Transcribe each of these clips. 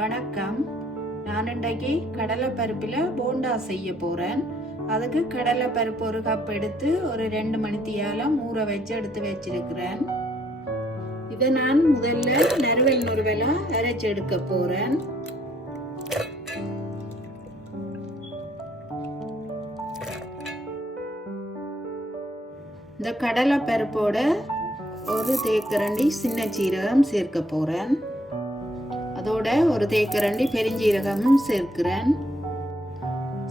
வணக்கம். நான் இன்றைக்கு கடலைப்பருப்பில் போண்டா செய்ய போகிறேன். அதுக்கு கடலைப்பருப்பு ஒரு கப் எடுத்து ஒரு 2 மணித்தியாலம் ஊற வச்சு எடுத்து வச்சிருக்கிறேன். இதை நான் முதல்ல நறுவலாக அரைச்சி எடுக்க போகிறேன். இந்த கடலைப்பருப்போட ஒரு தேக்கரண்டி சின்ன சீரகம் சேர்க்க போகிறேன். அதோட ஒரு தேக்கரண்டி பெருஞ்சீரகமும் சேர்க்கிறேன்.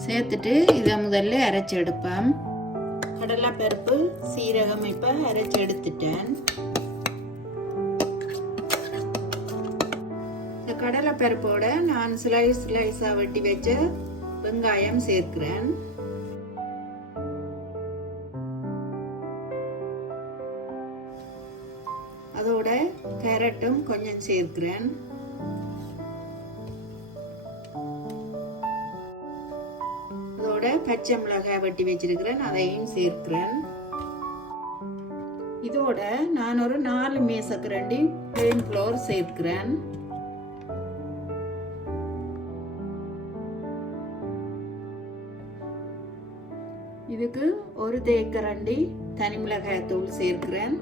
சேர்த்துட்டு இதை முதல்ல அரைச்சி எடுப்பேன். கடலைப்பருப்பு சீரகம் இப்போ அரைச்சி எடுத்துட்டேன். இந்த கடலைப்பருப்போட நான் ஸ்லைஸாக வெட்டி வச்ச வெங்காயம் சேர்க்கிறேன். அதோட கேரட்டும் கொஞ்சம் சேர்க்கிறேன். அதோட பச்சை மிளகாய் வெட்டி வச்சிருக்கிறேன், அதையும் சேர்க்கிறேன். இதோட நான் ஒரு 4 மேசக்கரண்டி பிளெயின் ஃப்ளோர் சேர்க்கிறேன். இதுக்கு ஒரு தேக்கரண்டி தனி மிளகாய் தூள் சேர்க்கிறேன்.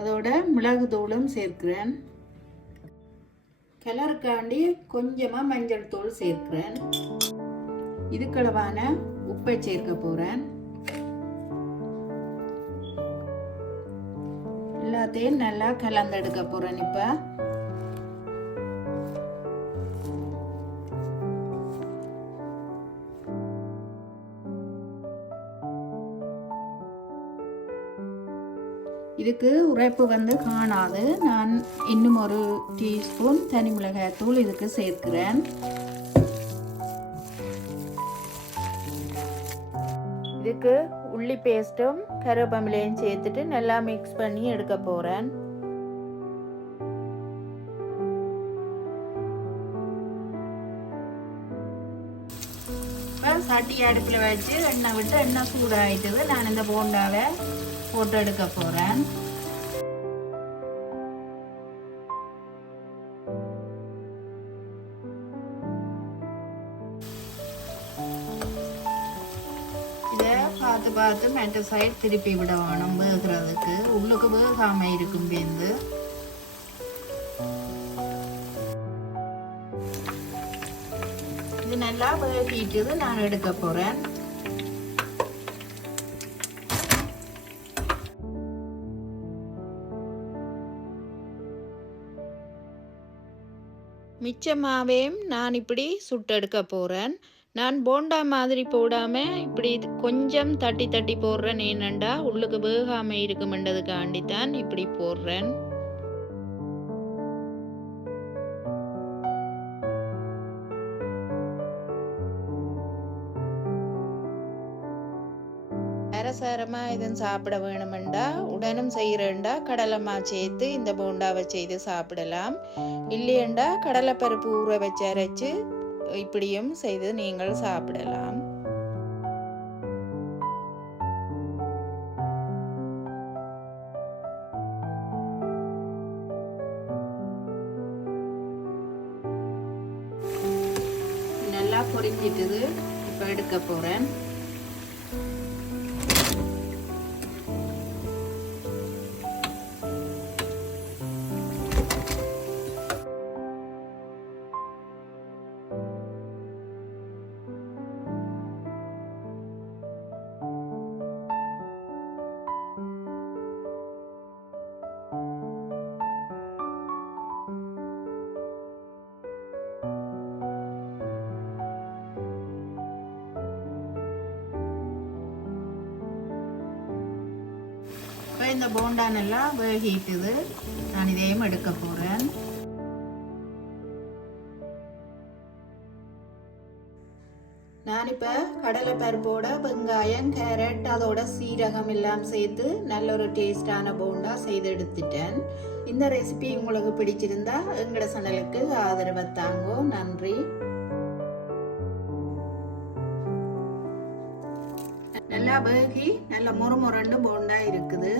அதோட மிளகு தூளும் சேர்க்கிறேன். கலருக்காண்டி கொஞ்சமாக மஞ்சள் தூள் சேர்க்கிறேன். இதுக்களவான உப்பை சேர்க்க போகிறேன். எல்லாத்தையும் நல்லா கலந்தெடுக்க போகிறேன். இப்போ இதுக்கு உரைப்பு காணாது. நான் இன்னும் ஒரு டீஸ்பூன் தனி மிளகாய் தூள் இதுக்கு சேர்க்கிறேன். இதுக்கு உள்ளி பேஸ்ட்டும் கருவேப்பிலையும் சேர்த்துட்டு நல்லா மிக்ஸ் பண்ணி எடுக்க போகிறேன். சட்டி அடுப்பில் வச்சு எண்ணெய் விட்டு எண்ணெய் சூடாயிட்டது. நான் இந்த போண்டாவை போட்டு எடுக்க போகிறேன். இதை பார்த்து மெட்ட சைடு திருப்பி விட வேணும் வேகிறதுக்கு. உள்ளுக்கு வேகாமல் இருக்கும். பேருந்து இது நல்லா வேகிட்டது. நான் எடுக்க போகிறேன். மிச்சமாவையும் நான் இப்படி சுட்டெடுக்க போகிறேன். நான் போண்டா மாதிரி போடாமல் இப்படி கொஞ்சம் தட்டி தட்டி போடுறேன். ஏனண்டா உள்ளுக்கு வேகாமல் இருக்குமென்றதுக்காண்டி தான் இப்படி போடுறேன். அரசாரமாக இதன் சாப்பிட வேணுமெண்டா உடனும் செய்கிறேன்டா கடலைமா சேர்த்து இந்த போண்டாவை செய்து சாப்பிடலாம். இல்லையண்டா கடலைப்பருப்பு ஊற வச்சு அரைச்சு இப்படியும் செய்து நீங்கள் சாப்பிடலாம். நல்லா பொரிஞ்சிட்டது. இப்போ எடுக்க போகிறேன். இந்த போண்டா நல்லா வேகிட்டுது. நான் இதையும் எடுக்க போகிறேன். நான் இப்போ கடலைப்பருப்போட வெங்காயம் கேரட் அதோட சீரகம் எல்லாம் சேர்த்து நல்ல ஒரு டேஸ்டான போண்டா செய்து எடுத்துட்டேன். இந்த ரெசிபி உங்களுக்கு பிடிச்சிருந்தா எங்களோட சேனலுக்கு ஆதரவு தாங்கோ. நன்றி. நல்லா வேகி நல்ல முறுமுரண்டு போண்டா இருக்குது.